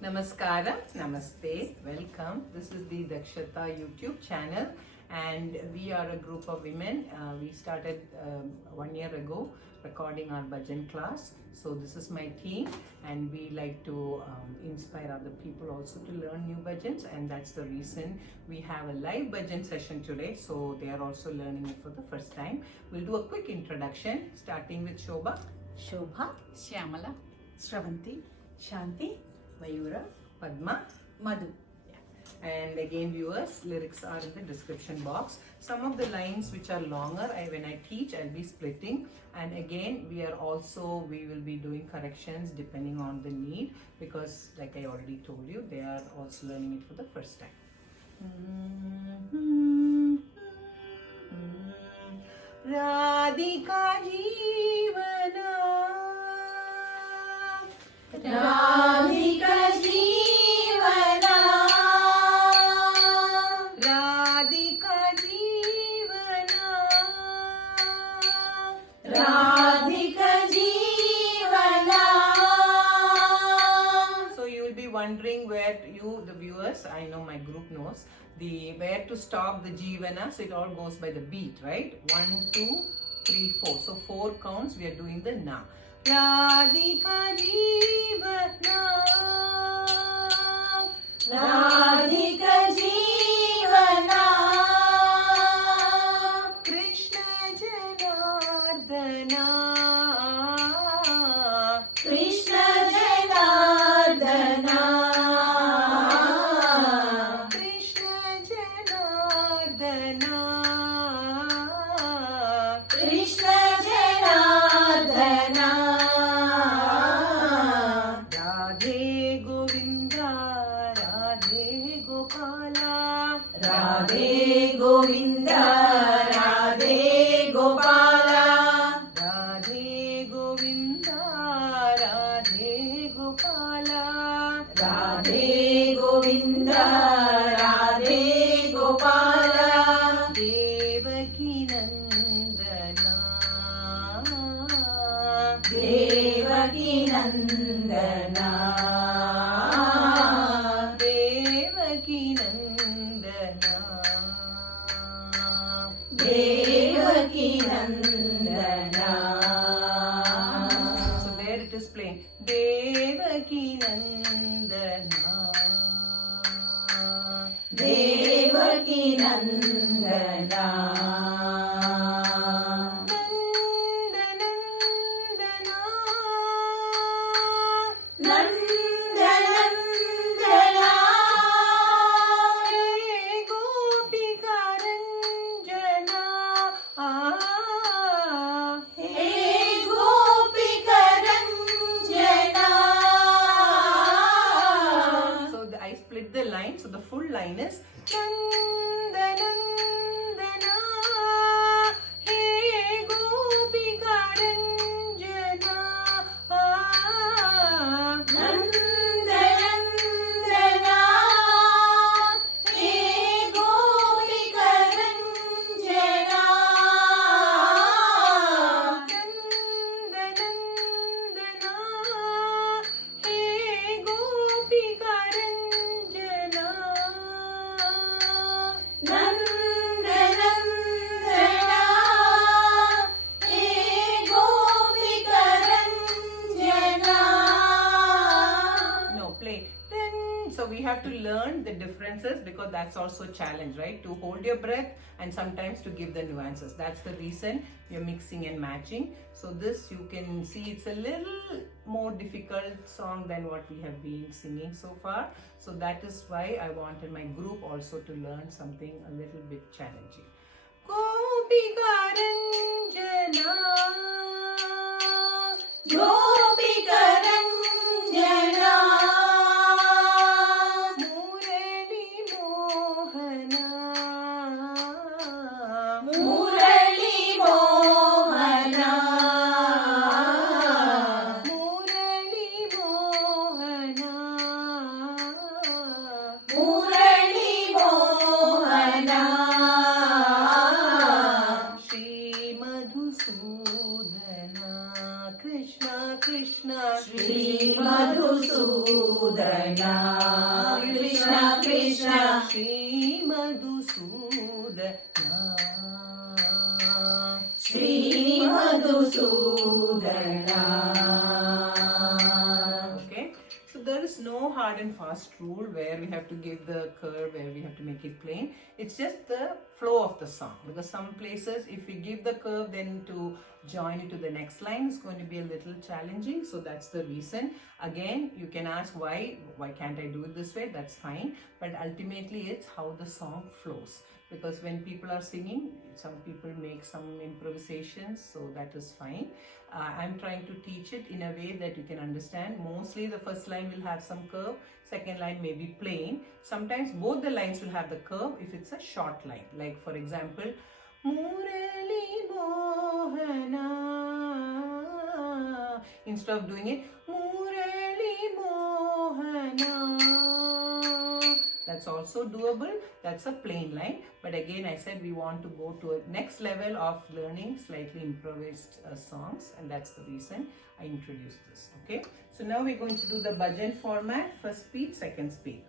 Namaskara, Namaste, welcome. This is the Dakshata YouTube channel, and we are a group of women. We started 1 year ago recording our bhajan class. So this is my team, and we like to inspire other people also to learn new bhajans, and that's the reason we have a live bhajan session today. So they are also learning it for the first time. We'll do a quick introduction, starting with Shobha. Shobha, Shyamala, Shravanti, Shanti, Mayura, Padma. Madhu. And again, viewers, lyrics are in the description box. Some of the lines which are longer, when I teach, I'll be splitting. And again, we will be doing corrections depending on the need, because like I already told you, they are also learning it for the first time. Radhika Jeevana, Radhika Jeevana, Radhika Jeevana, Radhika Jeevana. So you will be wondering where the viewers, I know my group knows, where to stop the Jeevana. So it all goes by the beat, right? 1, 2, 3, 4. So 4 counts, we are doing the na. Radhika Jeevana, Radhika Jeevana, Krishna Janardana, Krishna Janardana, Krishna Janardana, Krishna Janardana. Radhe Govinda, Radhe Gopala, Radhe Govinda, Radhe Gopala, Radhe Govinda, Radhe Gopala, Radhe Govinda, Radhe Gopala, Devaki Nandana, Devaki Nandana, Devaki Nandana, Devaki Nandana. So there it is plain. Devaki Nandana, Devaki Nandana. Nandanandana, He Gopika Ranjana. So I split the line. So the full line is Nandanandana, He Gopika Ranjana. Nandanandana, He Gopika Ranjana. Nandanandana, He Gopika Ranjana. Nandanandana, He Gopika Ranjana. No, play. So we have to learn the differences, because that's also a challenge, right? To hold your breath and sometimes to give the nuances. That's the reason you're mixing and matching. So this, you can see, it's a little more difficult song than what we have been singing so far. So that is why I wanted my group also to learn something a little bit challenging. Gopika Ranjana, Gopika Ranjana, Murali Mohana, Murali Mohana, Murali Mohana, Murali Mohana, Shri Madhusudana, Krishna Krishna, Shri Krishna Krishna Shri Madhusudana Shri Madhusudana. Okay, so there is no hard and fast rule where we have to give the curve, where we have to make it plain. It's just the flow of the song, because some places if we give the curve, then to join it to the next line is going to be a little challenging. So that's the reason. Again, you can ask why can't I do it this way? That's fine, but ultimately it's how the song flows, because when people are singing, some people make some improvisations, so that is fine. I'm trying to teach it in a way that you can understand. Mostly the first line will have some curve, second line may be plain. Sometimes both the lines will have the curve if it's a short line. Like for example, Murali Mohana. Instead of doing it, Murali Mohana. That's also doable. That's a plain line. But again, I said we want to go to a next level of learning slightly improvised songs, and that's the reason I introduced this. Okay. So now we're going to do the bhajan format. First speed, second speed.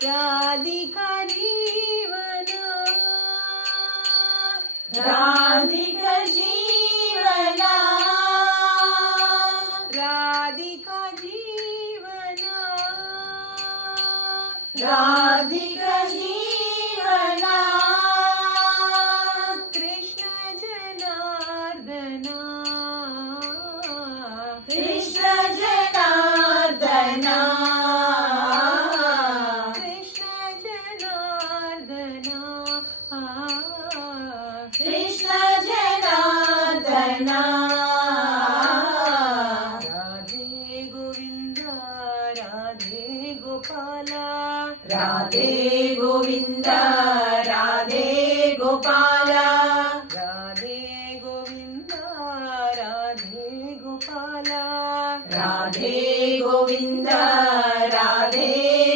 Radhika Jeevana, Radhika Jeevana, Radhika Jeevana, Radhika Jeevana, Krishna Janardana, Krishna Janardana, Krishna Janardana, Krishna Janardana, Radhe Govinda, Radhe Gopala, Radhe Govinda, Radhe Gopala, Radhe Govinda, Radhe Gopala, Radhe Govinda, Radhe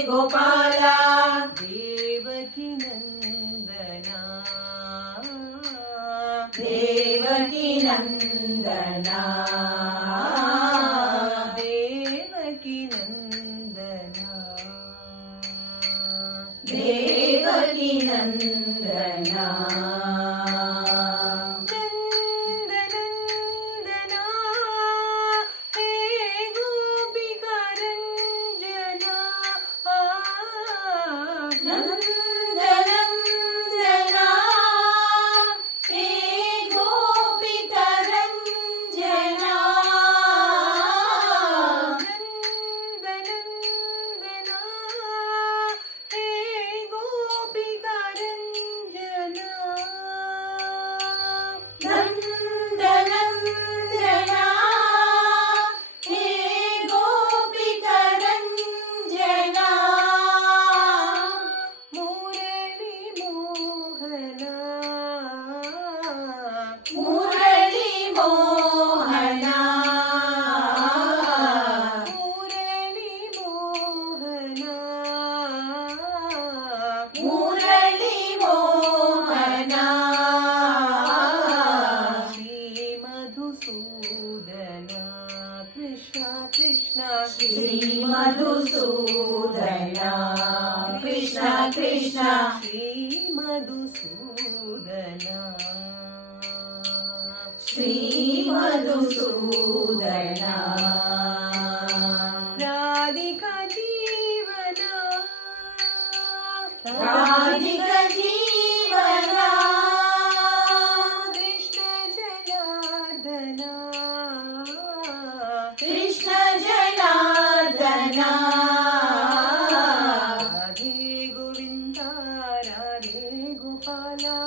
Gopala, Devaki Nandana, Devaki Nandana, Devaki Nandana, Devaki Nandana, Nandanandana, He Gopika Ranjana, Nandanandana, He Gopika Ranjana, Nandanandana, He Gopika Ranjana, Nandanandana, He Gopika Ranjana, Murali Mohana, Murali Mohana, Murali Mohana, Murali Mohana, Shri Madhusudana, Krishna Krishna, Shri Madhusudana, Krishna Krishna, Shri Madhusudana, Shri Madhusudana, Radhika Jeevana, Radhika Jeevana, Krishna Janardana, Krishna Janardana, Radhe Govinda, Radhe Gopala,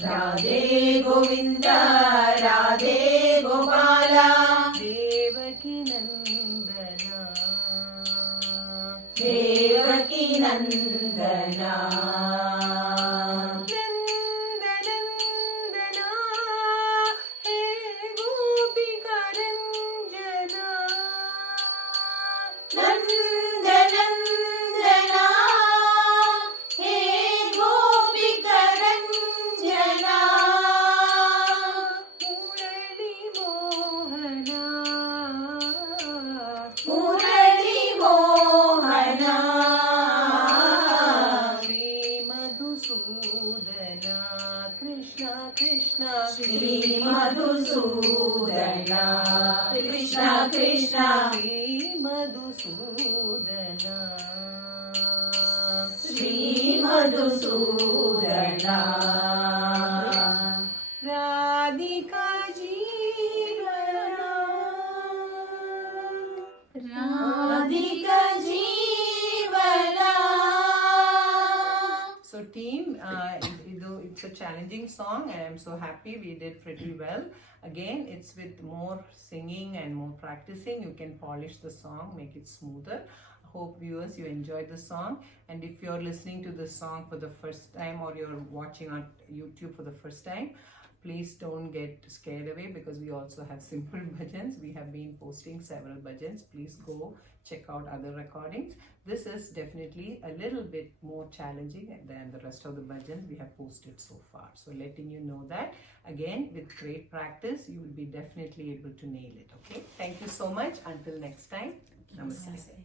Radhe Govinda, Radhe Gopala, Devaki Nandana, Devaki Nandana, Nandanandana, He Gopika Ranjana, Nandanandana, He Gopika Ranjana, Murali Mohana, Krishna Krishna Sri Madhusudana Sri Madhusudana Radhika Jeevana Radhika Jeevana. So team, it's a challenging song and I'm so happy we did pretty well. Again, it's with more singing and more practicing. You can polish the song, make it smoother. Hope viewers you enjoyed the song, and if you're listening to this song for the first time or you're watching on YouTube for the first time, please don't get scared away because we also have simple bhajans. We have been posting several bhajans. Please go check out other recordings. This is definitely a little bit more challenging than the rest of the bhajans we have posted so far. So letting you know that, again, with great practice, you will be definitely able to nail it. Okay. Thank you so much. Until next time. Namaste. Namaste.